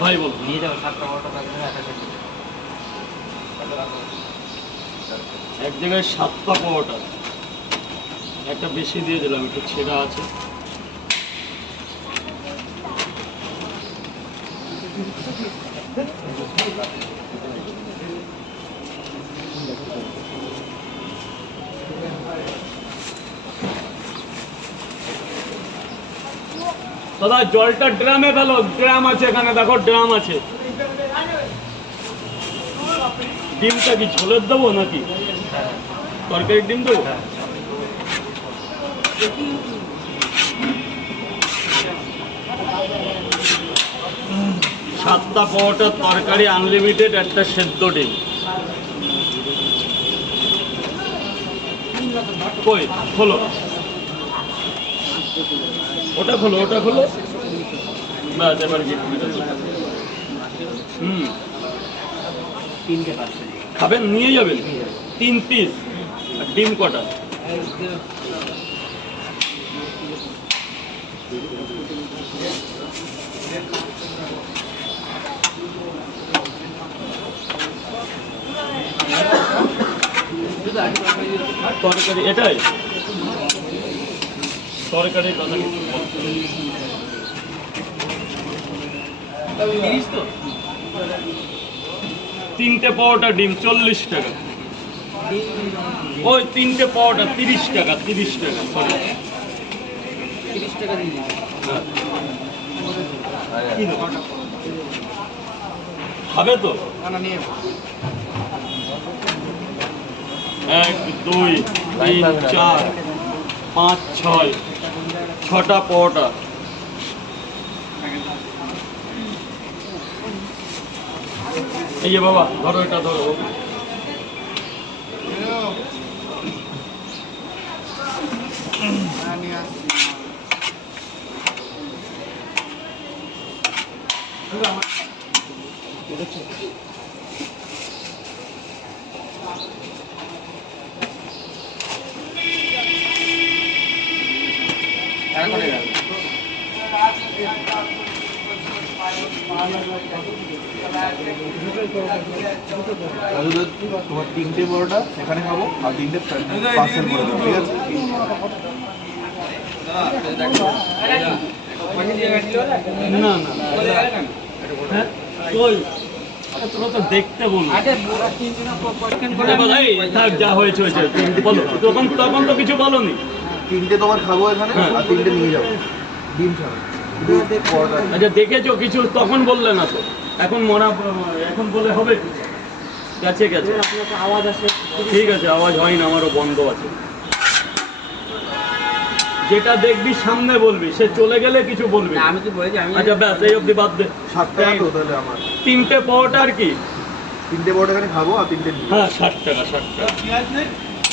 ভাই বল নিয়ে যাও 7টা 12টা এক জায়গায় 7টা পাওয়াটা একটা বেশি দিয়ে দিলাম, একটু ছেঁড়া আছে। দাদা জলটা ড্রামে ফেলো, ড্রাম আছে এখানে, দেখো ড্রাম আছে। ডিমটা কি ঝোলের দেবো নাকি তরকারির ডিম দেবো? সাতটা পাওয়াটা তরকারি আনলিমিটেড, একটা সেদ্ধ ডিম। কই খোলো, ওটা খোলো, ওটা খোলো। বাস এবার গিফট খাবেন, নিয়ে যাবেন 3 পিস। ডিম কটা? তরকারি এটাই, তরকারির কথা কিছু তো। 3টে পাওয়াটা ডিম 40 টাকা। ওই 3টে পাওয়াটা 30 টাকা, 30 টাকা সরি 30 টাকা দিয়ে দিন। খাবে তো? না নিয়ে 1 2 3 4 5 6 6টা পাওয়াটা। এই যে বাবা ধরো, এটা ধরো। তোমার 3টে বড়টা এখানে খাবো আর 3টে পার্সেল করে দেবো, ঠিক আছে? না না হ্যাঁ কই তোরা তো দেখতে বল। যা হয়েছে হয়েছে বলো, তখন তখন তো কিছু বলোনি। 3টে তোমার খাবো এখানে আর 3টে নিয়ে যাবো ডিম ছাড়া। আচ্ছা দেখেছো কিছু, তখন বললে না তো, এখন মরা এখন বলে হবে? গেছে গেছে, আওয়াজ আসে। ঠিক আছে, আওয়াজ হয় না, আমারও বন্ধ আছে। যেটা দেখবি সামনে বলবি, সে চলে গেলে কিছু বলবি। আমি তো বলেছি আমি। আচ্ছা ব্যাস এই অবধি বাদ দে। 60 টাকা তো তাহলে আমার। 3টে পাওয়াটা আর কি, 3টে বড়টা এখানে খাবো আর 3টে নিয়ে হ্যাঁ 60 টাকা 60 টাকা।